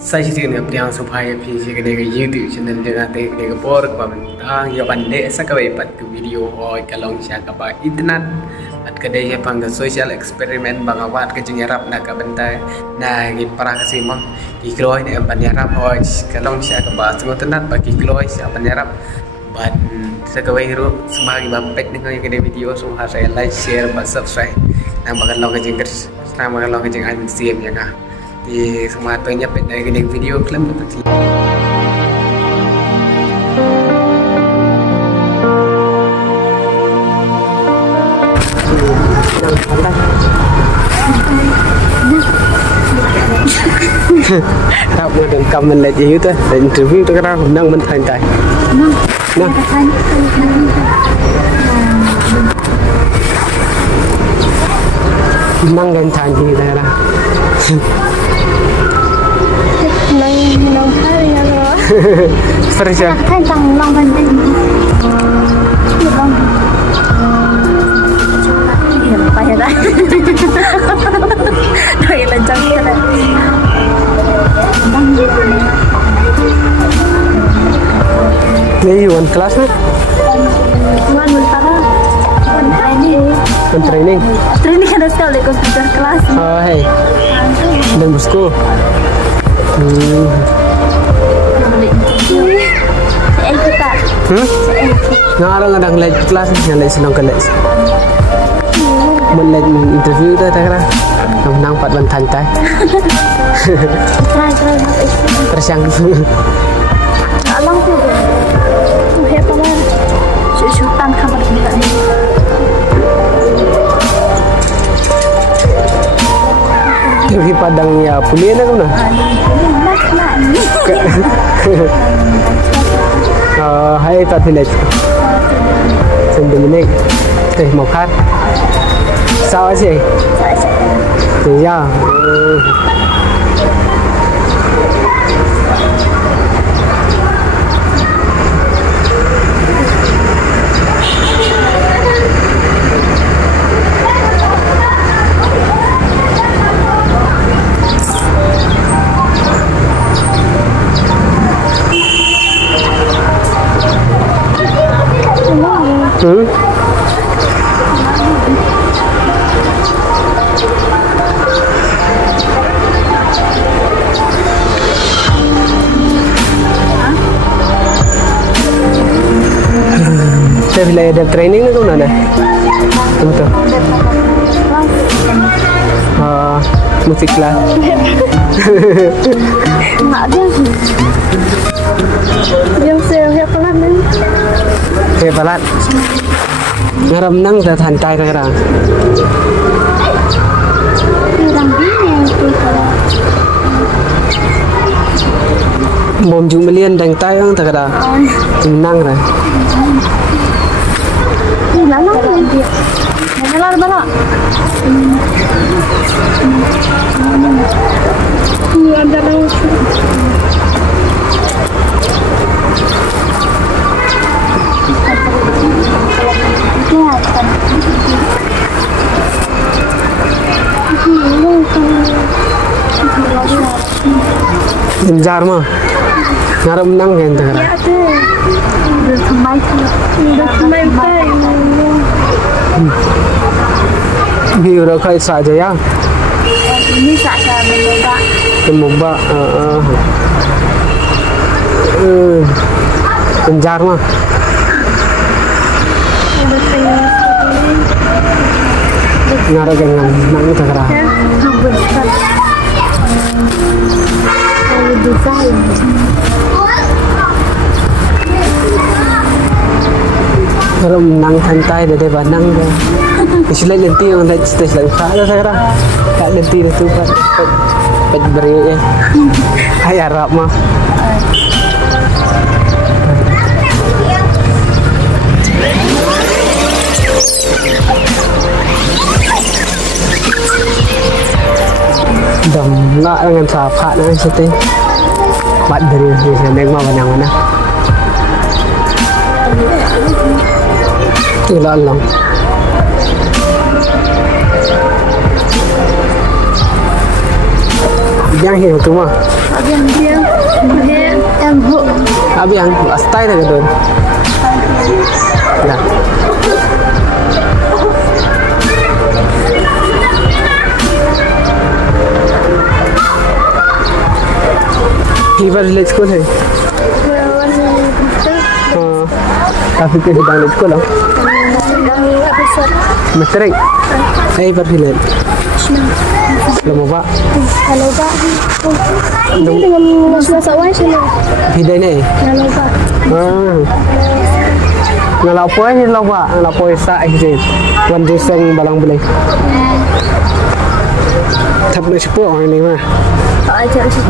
Saya sih dengan yang supaya visi ke YouTube channel dengan ke por pamintang ya pandai sakabai pat ke video oi kalong siya ka ba internet at kadai ya pang social experiment bangawat ke jengarap na ka bentai na gi para kasimam gi kloy ne panyarap oi kalong siya ka ba sungutanat bagi kloy siya panyarap ban sakabai ro sumagi bampet dengan ke video so saya like share ba subscribe na magalong ke jengker na magalong ke jeng an siam ya ka di semuanya pada gini video klaim dapat tak mau dan comment lagi itu interview tu kerana undang mentang tai nah nang gan tan di daerah nông khai ya lo Fresia khai tăng long văn tinh long hiểm phải ra đây là trong kia này ni one class ni tuan mentara training training ada sekali komputer kelas oh hey dan bosku Saya kita ngarang ada ngeliat kelas ngeliat senang kelas mình interview thôi ta kira nang pat ban thantai try tersang alang tu tu he paman su tan khabar kita ni di Padang ya pulian aku nah hai ta thì xin Dominic thì một khác sao ấy chị thì ra Saya bila ada training tu mana? Betul. Musik kelas. Mak dia. Dia sel he pelan ni. He pelan. Ngaram nang dah santai sekarang. Orang bini tu. Bom jumelian dan tayang tak ada. Nang dah. Lalang dia. Lalang bala. Ni ada laut. Jar mah. Ngaram nang kan tak ada. Biar kau saja ya. Ini saja mencoba. Mencoba. Penjar mah. Ngara dengan nang tak ada. Desain. Kalau menang santai dari Bandang tu, istilah lenti orang dah stage lagi salah saya rasa, tak lenti itu pat beri ya, ayah Arab mah. Dam nak dengan sahabat nak sete, pat beri di sana mah mana. Tidak lang. Biang hiểu đúng không? Biang biang thế em hộ Biang style này rồi. Dạ. Hiva village ko hai. Kafi ke di village ko lang. Mestri. Hiva village. Lama ba? Hello Pak. Ini dengan masa awal sini. Hidai ni. Hello Pak. Ngalapoy ni lawa, ngalapoy sa exit. Wan jusang balang beli. Thập này sắp bỏ này mà.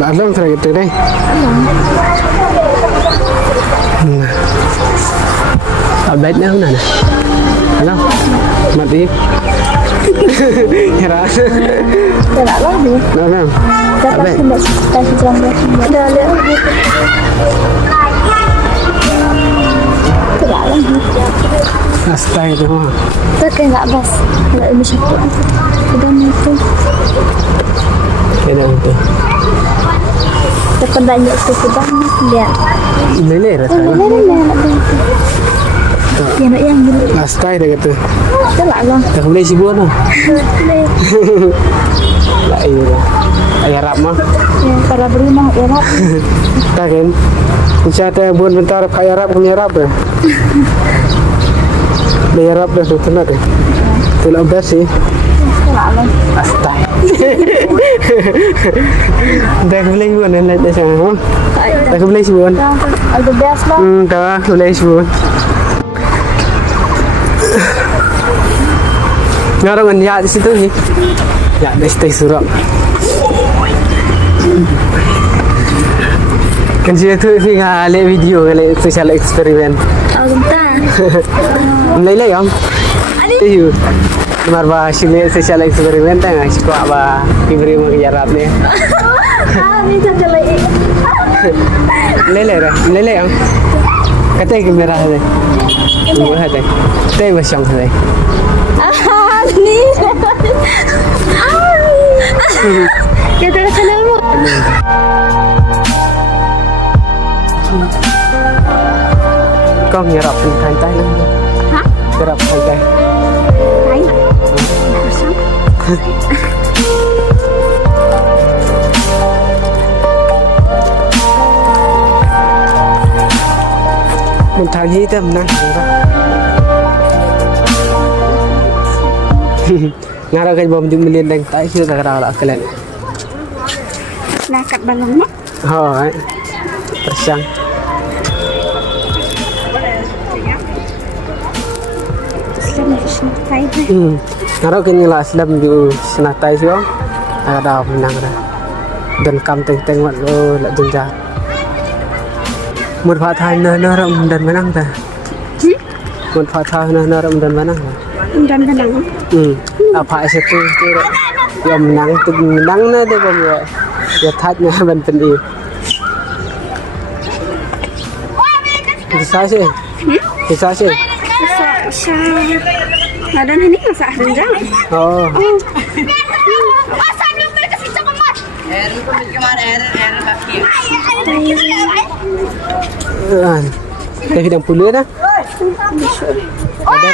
Đã lắm thời từ đây. Ở bếp nữa nè. Thấy không? Mặt đi. Hera. Tidak lah ni. Đó nè. Ở bếp. Dah lihat. Tidak lah. Style tu mah. Tak kena bas. Tidak ini satu. Sudah itu. Kena tu. Dapat banyak tu sudah lihat. Lele rasanya. Ya nak yang dulu. Style dia kata. Tidak lah. Tak boleh sibuk lah. Lah iya. Ayah Arab mah. Para berimah Arab. Tak kan? Insya-Allah buat bentar ayah Arab punya Arab dah. Ayah Arab dah tu tenat deh. Tidak best sih. Astai. Tak boleh buat nak dah sana. Tak boleh buat. Ada best lah. Tak boleh buat. Ngarang ya di situ ni. Ya di situ surat. Kan dia tu sih ngale video ngale social eksperimen. Agak Lele yang. Iyo. Marba sini social eksperimen dah ngasih kau apa ibri mau kejarap ni. Ini saja lagi. Lele yang. Kata kamera ada. Kamera ada. Teh basang ada. Ni. Kita dah kenal mu. Kau nyerap pantai ni. Hah? Nyerap pantai. Hai. Bersam. Mentang hitam menang. Ngara kan bom jung million dang tai chưa tak ada lah kalian. Nak kat balong mak. Hai. Tersang. Ngara kan nyala Islam ju senatai sio. Ada menang dah. Dan kam teng wat lo lak jenja. Một phá thai nó rộng đần menang ta. Một phá thai nó rộng đần menang. Dan benang. Apa situ tu yang menang na dia bom ya tatnya ban pendi. Bisa sih. Bisa sih. Ada ni masak rendang. Oh. Tapi dah puluh dah. Ada.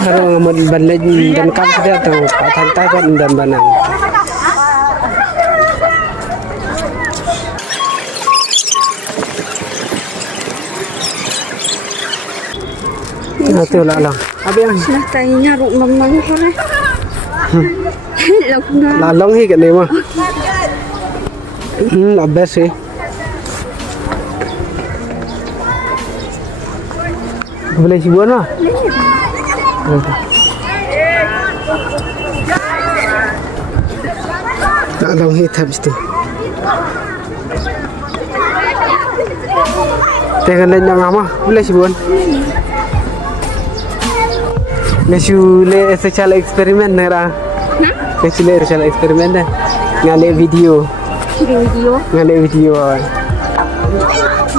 Harus membanlej dan kam kita tu pantai kan dan banang. Itu lah. Apa yang? Nak tanya ruk memang boleh. Lalong hi cái này mà. Là best sih. Boleh sibuan lah. Lalong hitam situ. Tengah lain yang apa? Boleh sibuan. Ngasih social eksperimen nera. Ngasih social eksperimen dah. Ngale video. Ngale video.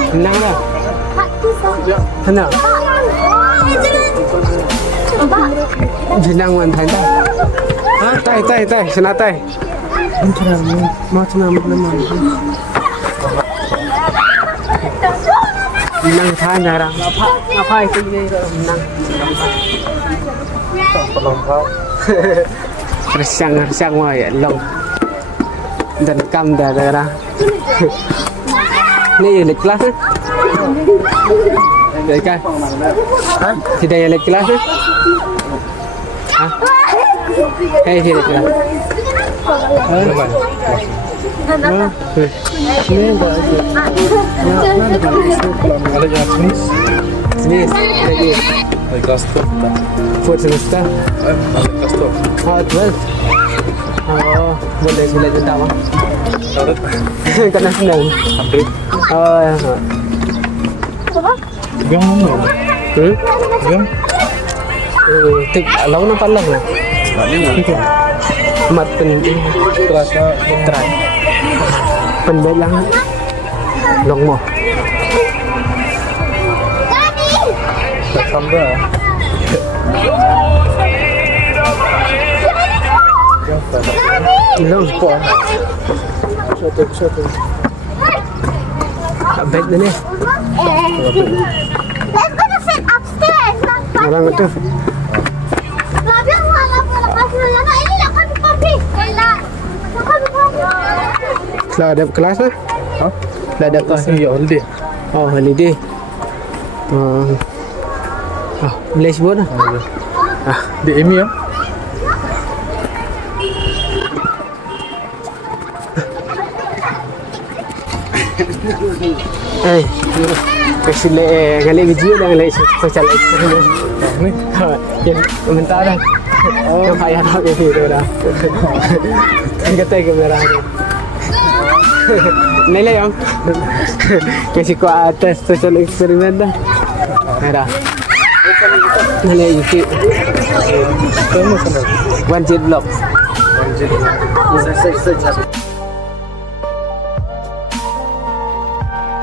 Senang lah. Senang. Senang wan tanda. Ah, tay, sana tay. Mau cenamuk naman. Nang tanya orang apa itu ini nang Pelongkap. Resang mau ya long dan kam dah daerah. Ini unit kelas kan? Baik kan? Tidak unit kelas kan? Hah? Tidak kelas. Ini enggak ada jenis. Sini lagi Ada kelas top. food semester. Ada kelas top. Oh, 12. Oh, boleh 9 juta mah. Syarat Kena senang. hampir. Oh, ya. Biang mana? Biang. Tik lawan apa lah? Itu. Mat pen Terasa terai. Pen belang long mo. tak tambah. Biang tak. Long po. Satu. Baik na ni. Let's go to sit upstairs. Orang itu. Sabi ang mga palakas na yan. Ay, lakad papi. Kailan? Lakad papi. Lah ada kelas lah. Hah? Lah ada kelas. Ya holiday. Oh, holiday. Boleh sebut lah. Di Emi ya. Eh, kasi ngali video lang ngali social experiment. Ni. Yang sementara. Yang payah nak ke video dah. Ang kata kamera ni. Nilai yang kasi ko atas social experiment dah. Ada. Nilai YouTube. Kamu sana. One jet vlog. Anjir. Saya